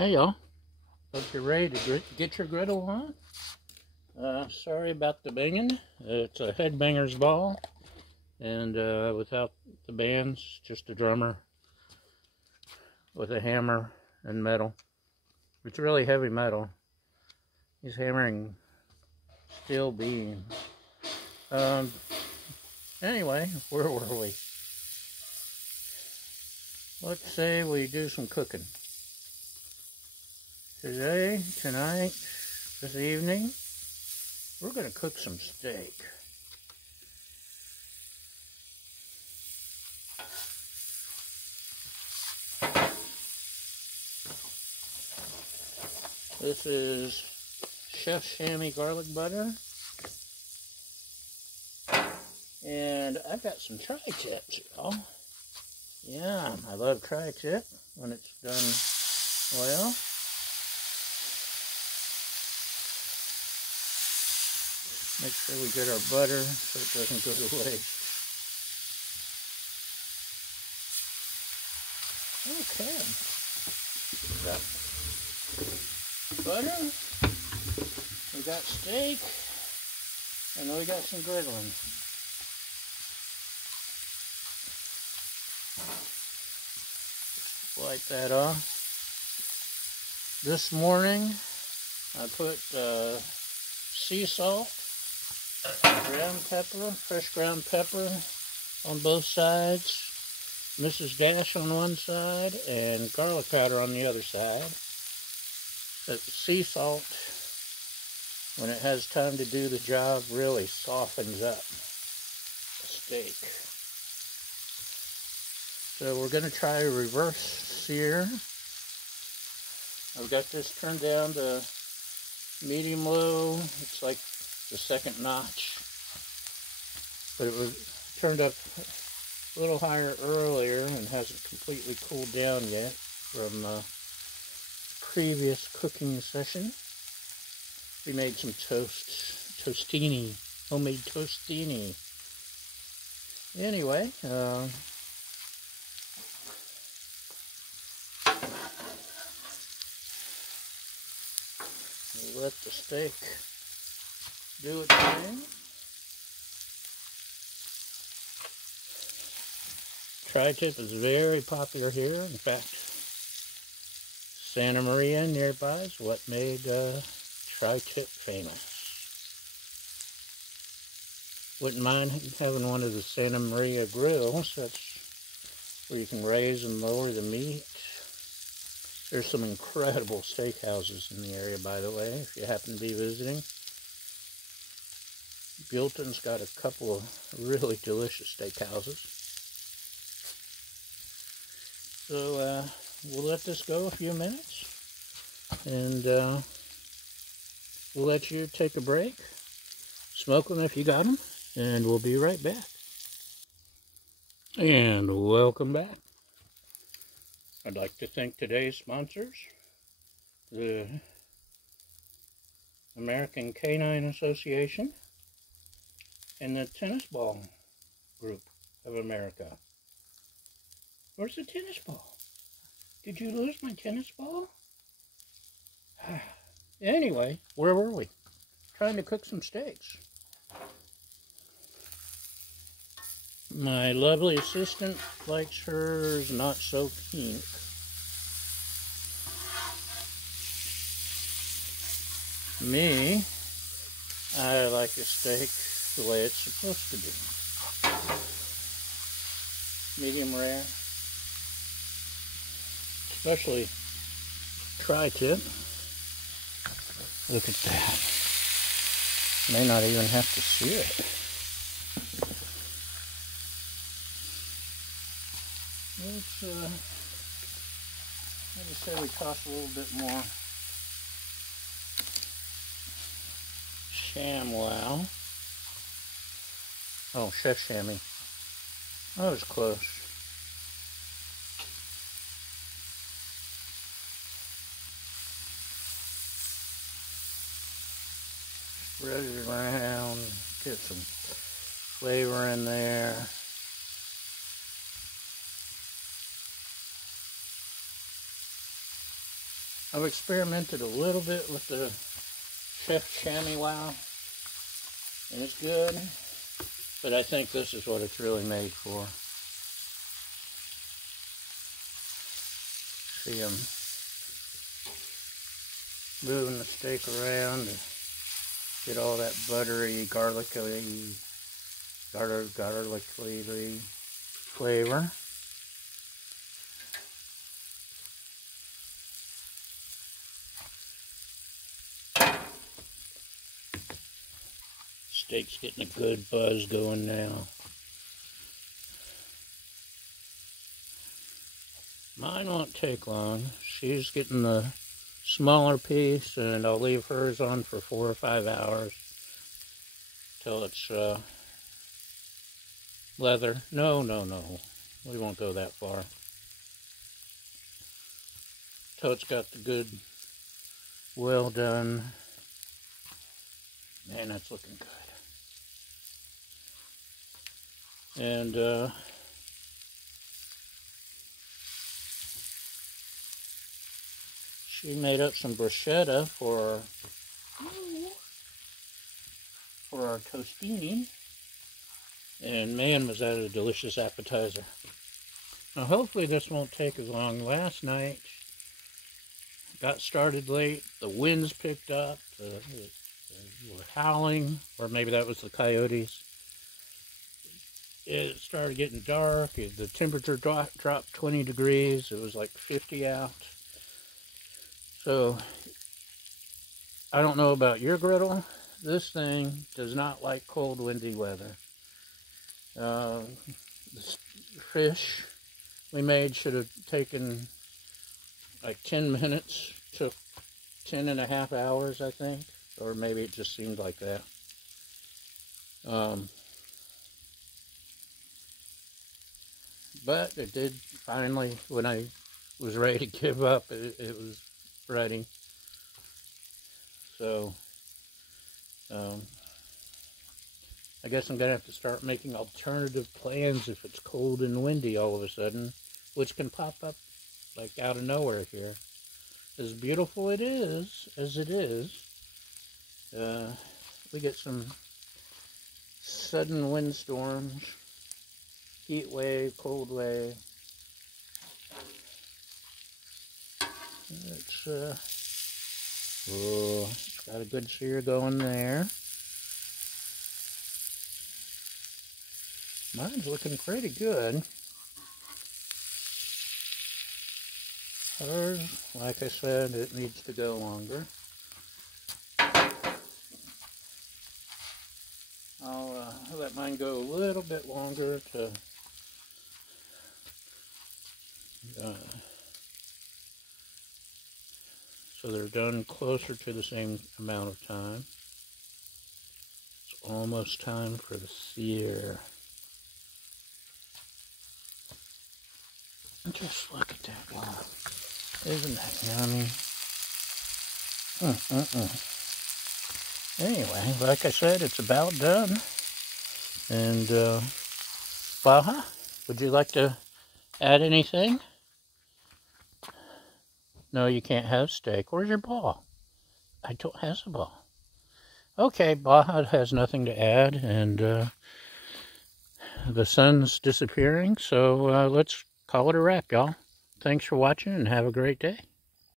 Hey y'all, hope you're ready to get your griddle on. Sorry about the banging. It's a headbanger's ball, and without the bands, just a drummer with a hammer and metal. It's really heavy metal. He's hammering steel beams. Anyway, where were we? Let's say we do some cooking. Today, tonight, this evening, we're going to cook some steak. This is Chef Chamois garlic butter. And I've got some tri-tips, y'all. Yeah, I love tri-tip when it's done well. Make sure we get our butter so it doesn't go to waste. Okay. Got butter, we got steak, and we got some griddling. Light that off. This morning, I put sea salt, ground pepper, fresh ground pepper on both sides, Mrs. Dash on one side, and garlic powder on the other side. The sea salt, when it has time to do the job, really softens up the steak. So we're going to try a reverse sear. I've got this turned down to medium-low. It's like the second notch. But it was turned up a little higher earlier and hasn't completely cooled down yet from previous cooking session. We made some tostini, homemade tostini. Anyway, we'll let the steak do its thing. Tri-tip is very popular here. In fact, Santa Maria nearby is what made tri-tip famous. Wouldn't mind having one of the Santa Maria grills. That's where you can raise and lower the meat. There's some incredible steakhouses in the area, by the way, if you happen to be visiting. Buellton's got a couple of really delicious steakhouses. So we'll let this go a few minutes, and we'll let you take a break, smoke them if you got them, and we'll be right back. And welcome back. I'd like to thank today's sponsors, the American Canine Association and the Tennis Ball Group of America. Where's the tennis ball? Did you lose my tennis ball? Anyway, where were we? Trying to cook some steaks. My lovely assistant likes hers not so pink. Me, I like a steak the way it's supposed to be. Medium rare. Especially tri-tip. Look at that. May not even have to sear it. Let's, like I say, we toss a little bit more ShamWow. Oh, Chef Chamois. That was close. Spread it around, get some flavor in there. I've experimented a little bit with the Chef Chamois Wow, and it's good, but I think this is what it's really made for. See, I'm moving the steak around to get all that buttery, garlicky flavor. Steak's getting a good buzz going now. Mine won't take long. She's getting the smaller piece, and I'll leave hers on for 4 or 5 hours till it's leather. No, we won't go that far. Till it's got the good, well done. Man, that's looking good. And she made up some bruschetta for our tostini, and man, was that a delicious appetizer. Now hopefully this won't take as long. Last night got started late, the winds picked up, they were howling, or maybe that was the coyotes. It started getting dark, the temperature dropped 20 degrees, it was like 50 out. So, I don't know about your griddle, this thing does not like cold, windy weather. The fish we made should have taken like 10 minutes, took 10.5 hours, I think, or maybe it just seemed like that. But it did finally, when I was ready to give up, it was ready. So, I guess I'm going to have to start making alternative plans if it's cold and windy all of a sudden, which can pop up like out of nowhere here. As beautiful it is, as it is, we get some sudden windstorms, heat wave, cold wave. It's got a good sear going there. Mine's looking pretty good. Hers, like I said, it needs to go longer. I'll let mine go a little bit longer to so they're done closer to the same amount of time. It's almost time for the sear. Just look at that one. Isn't that yummy? Anyway, like I said, it's about done. And, Baja, would you like to add anything? No, you can't have steak. Where's your ball? I don't have a ball. Okay, Baja has nothing to add, and the sun's disappearing, so let's call it a wrap, y'all. Thanks for watching, and have a great day.